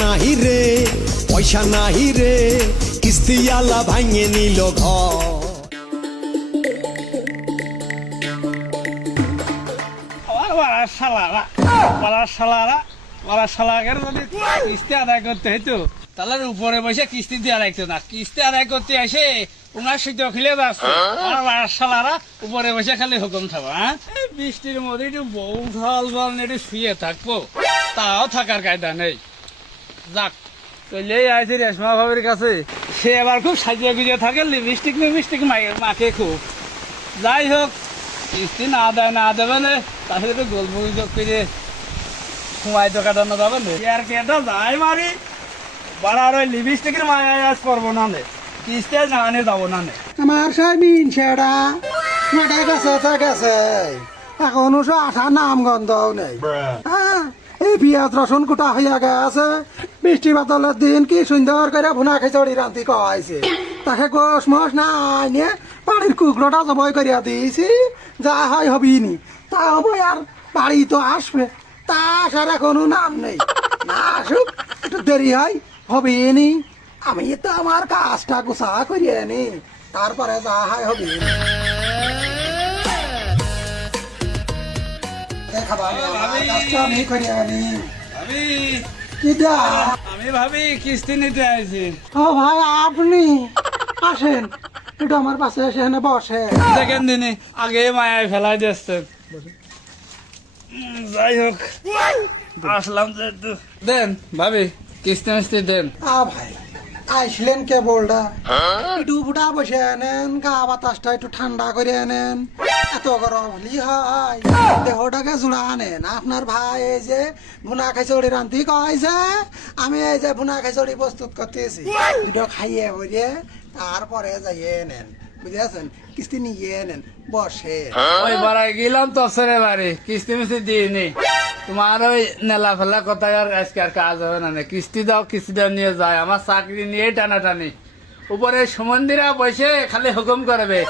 নাহি রে পয়সা নাহি রে কিস্তিওয়ালা ভাঙে নিল ঘর। কিস্তি আদায় করতে হইতো তাহলে উপরে বসে কিস্তি দিয়ে রাখতো না, কিস্তি আদায় করতে আসে উনার সাথে খেলে যাচ্ছে সালারা উপরে বসে খালি হুকুম থাকবো। হ্যাঁ, বৃষ্টির মধ্যে একটু বউ ঝাল জল একটু শুয়ে থাকবো, তাও থাকার কায়দা নেই। যাক, চলেই আইছে রেশমা ভাবির কাছে, সে এবার খুব সাজিয়ে গুজিয়ে থাকে, লিপস্টিক মাখে খুব। যাই হোক, কিস্তি না দেয় না দেবে না, তার সাথে একটু গল্প গুজব করে সময় তো কাটানো যাবে না। আর কেটা যাই মারি বাড়ার ওই লিপস্টিকের মায়ায় আজ করবো না নে, কিস্তি না আনে যাবো না নে। আমার সেই মিন ছেড়া মেটে গেছে তো গেছে, এখনো সে আসার নাম গন্ধও নেই। হ্যাঁ, এই পেঁয়াজ রসুন কুটা হইয়া গেছে, বৃষ্টি বাদলের দিন কি সুন্দর করে ভুনা খিচড়ি রান্তি খাওয়াইছে, তাকে গোস মস না আইনে বাড়ির কুকড়োটা জবাই করিয়া দিয়েছি, যা হয় হবিনি। তা বই আর বাড়ি তো আসবে, তা আসার এখনো নাম নেই। না আসুক, একটু দেরি হয় হবিনি, আমি তো আমার কাজটা গুছা করিয়ে নি, তারপরে যা হয় হবি। আমি করিয়ে নি। আমি ভাবি কিস্তি নিতে আইছি। ও ভাই, আপনি আসেন একটু আমার পাশে এসে এখানে বসে। দেখেন দিনে আগে মায়ায় ফেলাই দিচ্ছেন। যাই হোক, আসলাম যেহেতু দেন ভাবি, কিস্তি মিস্তি দেন। ভাই আইসলেন কে বলটা, একটু ফুটা বসে আনেন, গা বাতাসটা একটু ঠান্ডা করে আনেন, এত গরম হলি হয়, দেহটাকে জোড়া আনেন। আপনার ভাই এই যে ভুনা খিচুড়ি রান্তি কয়েছে, আমি এই যে ভুনা খিচুড়ি প্রস্তুত করতেছি, দুটো খাইয়ে বইয়ে তারপরে যাইয়ে নেন, বুঝেছেন, কিস্তি নিয়ে নেন, বসে। ওই বাড়াই গেলাম তো অফসরে বাড়ি, কিস্তি মিস্তি দিইনি। তোমার ওই নেলা ফেলা কথা আর আজকে আর কাজ হবে না, কিস্তি দাও কিস্তি দাও নিয়ে যায়, আমার চাকরি নিয়ে টানাটানি। উপরে সুমন্দিরা বসে খালি হুকুম করবে,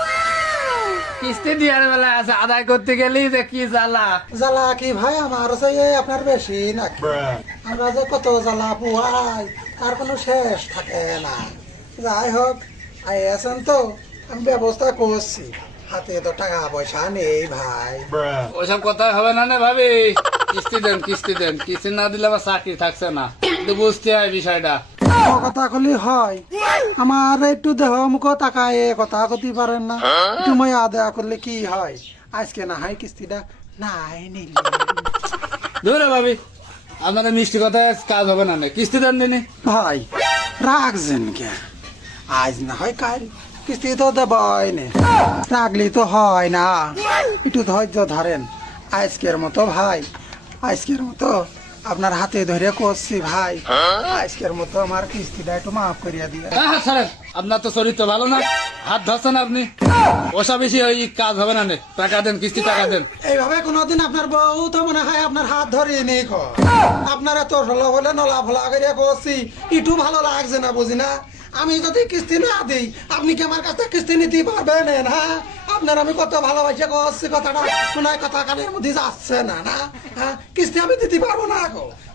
কিস্তি দেওয়ার বেলা আছে, আদায় করতে গেলি যে কি জ্বালা। জ্বালা কি ভাই, আমার আপনার বেশি নাকি? আমরা যে কত জ্বালা পোহাই তার কোনো শেষ থাকে না। যাই হোক, আইয়াছেন তো আমি ব্যবস্থা করছি, হাতে তো টাকা পয়সা নেই ভাই। ওইসব কথা হবে না না ভাবি, কিস্তি দেন কিস্তি দেন, কিস্তি না দিলে আবার চাকরি থাকছে না, কিন্তু বুঝতে হয় বিষয়টা। কথা কলি হয়, আমার একটু দেহ মুখ তাকায় কথা কতি পারেন না, একটু মই আদায় করলে কি হয়, আজকে না হয় কিস্তিটা নাই নিল। ধরে ভাবি, আপনার মিষ্টি কথা কাজ হবে না, কিস্তি দেন দিনে। ভাই রাখছেন কে, আজ না হয় কাল কিস্তি তো দেবই নে, রাখলি তো হয় না, একটু ধৈর্য ধরেন। আজকের মতো ভাই, আজকের মতো আপনার হাতে ধরে করছি ভাই, আজকের মতো আমার কিস্তিটা একটু মাফ করিয়া দিয়ে। হ্যাঁ স্যার, আপনার তো শরীর তো ভালো না, হাত ধরছেন আপনি, ওসা বেশি ওই কাজ হবে না, টাকা দেন কিস্তি টাকা দেন। এইভাবে কোনোদিন আপনার বউ তো মনে হয় আপনার হাত ধরে নেই, আপনার এত হলো বলে নলা ফলা করিয়া করছি, একটু ভালো লাগছে না, বুঝি না? আমি যদি কিস্তি না দিই আপনি কি আমার কাছে কিস্তি নিতে পারবেন? হ্যাঁ, আপনার আমি কত ভালোবাসে করছি, কথাটা মনে হয় কথা কানের মধ্যে যাচ্ছে না, না? হ্যাঁ, কিস্তি আমি দিতে পারবো না,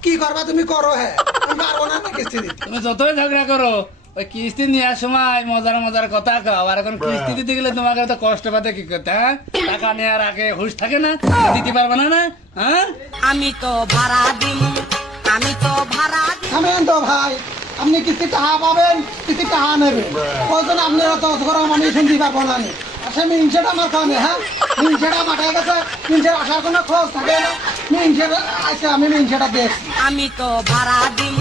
কি করবা তুমি করো, হ্যাঁ আমি পারবো না কিস্তি দিতে। তুমি যতই ঝগড়া করো, ওই কিস্তি নেওয়ার সময় মজার মজার কথা কও, আর এখন কিস্তি দিতে গেলে তোমাকে তো কষ্ট পাতে কি করতে, হ্যাঁ? টাকা নেওয়ার আগে হুঁশ থাকে না, দিতে পারবে না, না? হ্যাঁ, আমি তো ভাড়া দিম, আমি তো ভাড়া দিম। থামেন তো ভাই, আপনি কিস্তি টাকা পাবেন, কিস্তি টাকা নেবেন, ওই জন্য আপনি এত গরম আমি শুনতে পারবো না। আচ্ছা, মিনসেটা আমার কানে, হ্যাঁ মিনসেটা মাথায় গেছে, মিনসের আসার কোনো খোঁজ থাকে না, মিনসেটা আচ্ছা আমি মিনসেটা দেখছি। আমি তো ভাড়া দিম।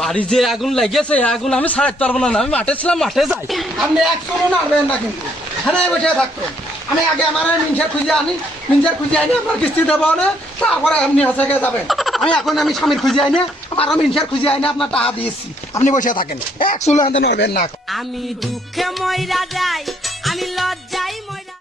বাড়ি যে আগুন লেগেছে, আগুন আমি ছাড়তে পারবো না, আমি মাঠে ছিলাম, মাঠে যাই। আপনি একশো নাড়বেন না, কিন্তু হ্যাঁ বসে থাকবেন। আমি আগে আমার মিনসের খুঁজে আনি, মিনসের খুঁজে আনি আপনার কিস্তি দেবো না, তারপরে আপনি হচ্ছে যাবেন। আমি স্বামীর খুঁজে আইনে আমারও মিনসের খুঁজে আইনে আপনার টাকা দিয়েছি, আপনি বসে থাকেন, একশো আনতে নড়বেন না। আমি দুঃখে মইরা যাই, আমি লজ্জাই মইরা।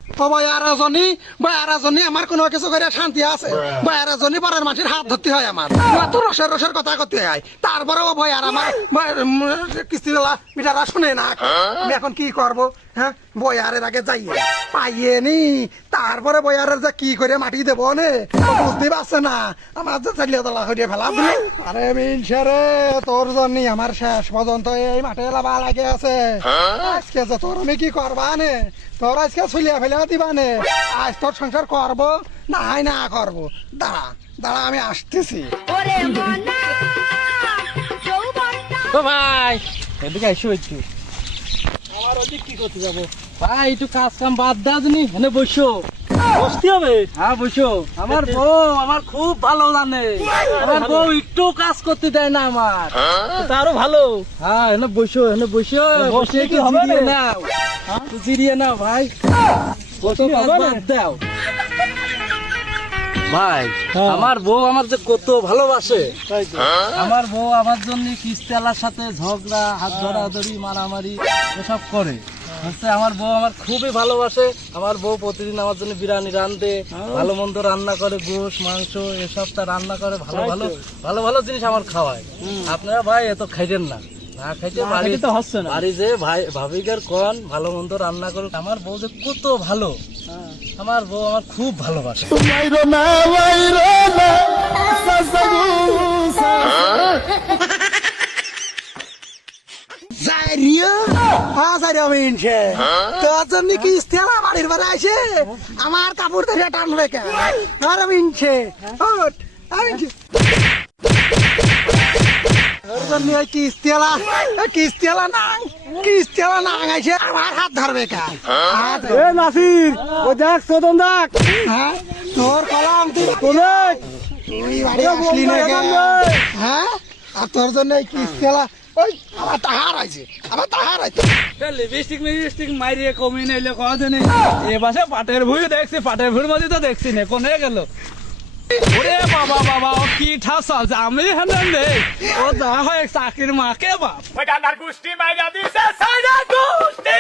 বয়ারাজনী আমার কোনো কিছু করে শান্তি আছে? বয়ারাজনী পরের মানুষের হাত ধরতে হয়, আমার তো রসের রসের কথা করতে হয়, তারপরেও বয়ার আমার কিস্তি মিটারা শুনে না। আমি এখন কি করবো? হ্যাঁ, বয়ারের আগে যাইয়ে পাইয়ে নি তারপরে বয়ারের যে কি করে মাটি দেবো নে ও বুঝতে পারছে না আমার যে চালিয়ে তোলা হইয়ে ফেলা বলে আরে মিনছে রে তোর জন্য আমার শেষ পর্যন্ত এই মাঠে লাভা লাগে আছে আজকে যে তোর আমি কি করবা নে তোর আজকে ছুলিয়া ফেলে দিবা নে আজ তোর সংসার করবো না হয় না করবো দাঁড়া দাঁড়া আমি আসতেছি ওরে মনা যৌবনটা ও ভাই এদিকে এসে হচ্ছে আমার ওদিক কি করতে যাবো? ভাই একটু কাজ কাম বাদ দাও তুমি এখানে বসো বসতে হবে। হ্যাঁ বসো আমার বউ আমার খুব ভালো জানে আমার বউ একটু কাজ করতে দেয় না আমার তারও ভালো। হ্যাঁ এখানে বসো বসে বসলে কি একটু হবে জিরিয়ে রে? নাও একটু জিরিয়ে নাও ভাই কত কি কাজ হবে রে? বাদ দাও ভাই হ্যাঁ। আমার বউ আমার যে কত ভালোবাসে তাই তো। আমার বউ আমার জন্য কিস্তেলার সাথে ঝগড়া হাত ধরাধরি মারামারি এসব করে হচ্ছে আমার বউ আমার খুবই ভালোবাসে আমার বউ প্রতিদিন আমার জন্য বিরিয়ানি রাঁধে ভালো মন্দ রান্না করে গোশ মাংস এসবটা রান্না করে ভালো তাই ভালো তো। ভালো ভালো জিনিস আমার খাওয়ায় আপনারা ভাই এত খাইতেন না না খাইতে না বাড়ি খেতে তো হচ্ছে না। বাড়ি যে ভাই ভাবিকার কন ভালো মন্দ রান্না করে আমার বউ যে কত ভালো আমার বউ আমার খুব ভালোবাসে যাইরিয়া হ্যাঁ যাইরিয়া মিনছে তোর জন্য কি ইস্তেলা বাড়ির বাড়ি আসে আমার কাপড় ধরে টানবে কেন আর মিনছে ওঠ মিনছে তোর জন্য ওই কিস্তেলা না আইছে আমার হাত ধরবে কেন হাত ধর- এ নাসির ও দেখ চোদন দেখ। হ্যাঁ তোর কলম তুই তুই বাড়ি আসলি না কেন? হ্যাঁ আর তোর জন্য এই কিস্তেলা ওই আমার তাহার আছে লিপস্টিক মিপস্টিক মারিয়ে কমি নাইলে কদিনে এ বাসে পাটের ভুই দেখছি পাটের ভুঁর মধ্যে তো দেখছি না কোনে গেল ওরে বাবা বাবা ও কি ঠাস আছে আমি হেন রে ও যা হয় চাকরির মাকে বাপ ওই ডান্ডার গুষ্টি মাইরা দিছে সাইরা গুষ্টি